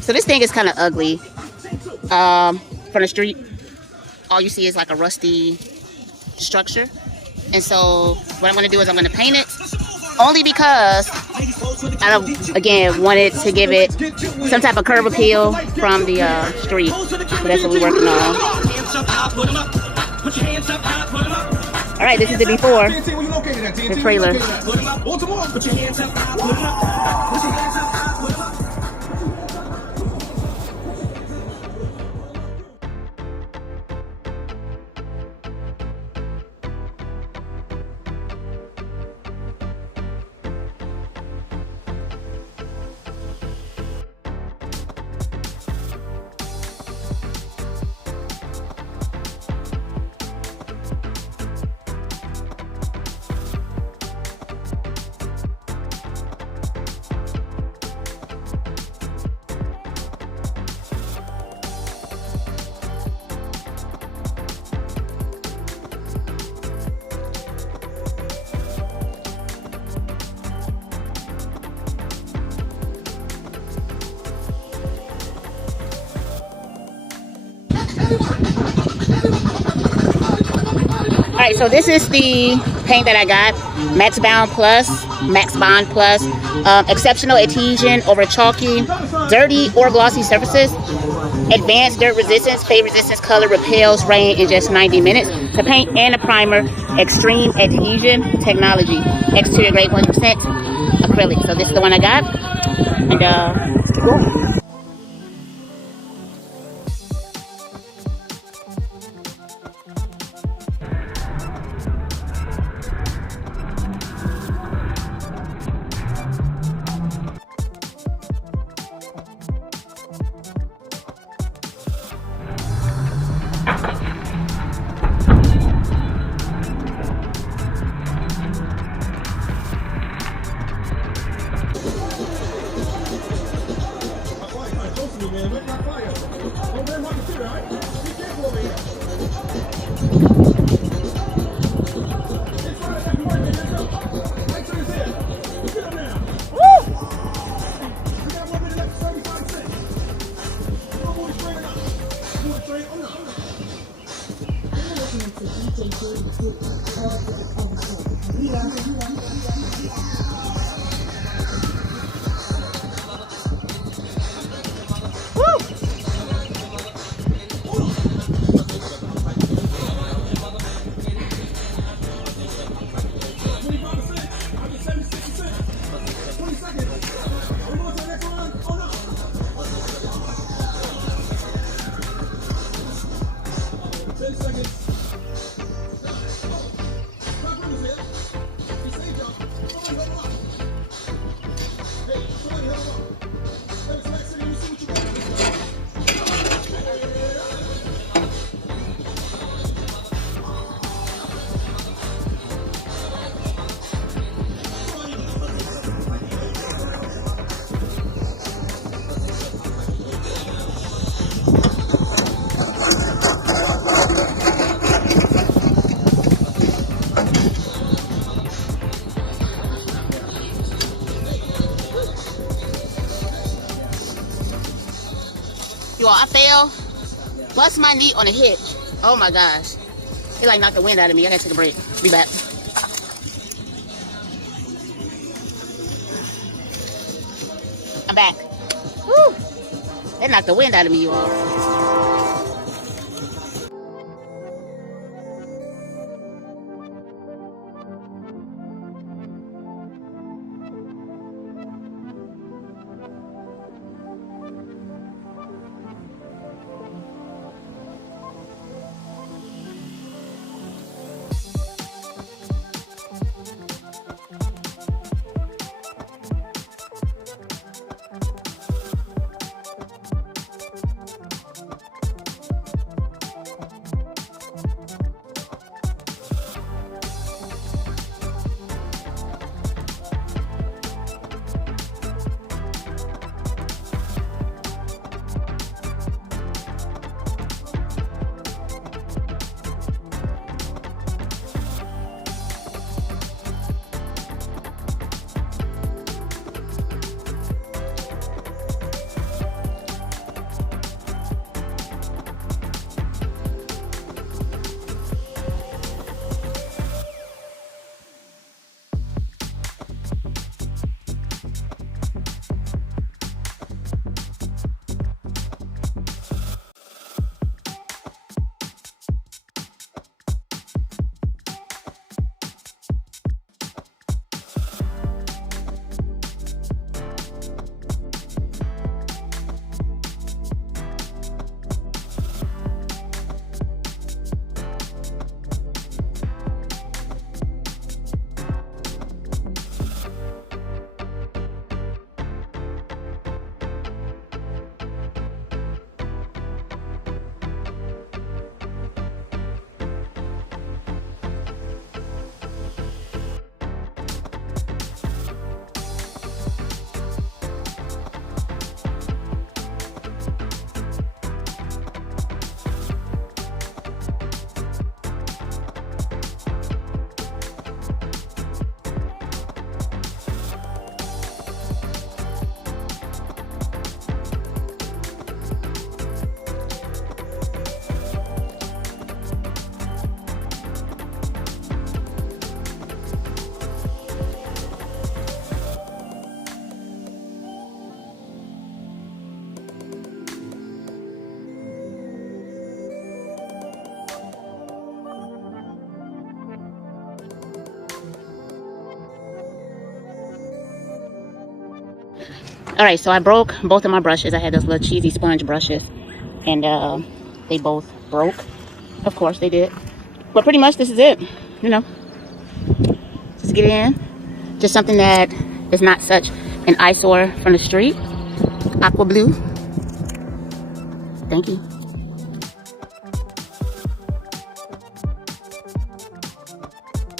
So this thing is kind of ugly. From the street, all you see is like a rusty structure. And so what I'm going to do is I'm going to paint it, only because I don't, again, wanted to give it some type of curb appeal from the street. So that's what we're working on. All right, this is the before, the trailer. Alright, so this is the paint that I got. Max Bond Plus, exceptional adhesion over chalky, dirty or glossy surfaces, advanced dirt resistance, fade resistance, color repels rain in just 90 minutes. The paint and the primer, extreme adhesion technology, exterior grade 1% acrylic. So this is the one I got, and let's keep going. You all, I fell, bust my knee on a hitch. Oh my gosh. It like knocked the wind out of me. I gotta take a break. Be back. I'm back. Woo. That knocked the wind out of me, you all. All right, so I broke both of my brushes. I had those little cheesy sponge brushes, and they both broke. Of course they did. But pretty much this is it. You know, just get in. Just something that is not such an eyesore from the street. Aqua blue. Thank you.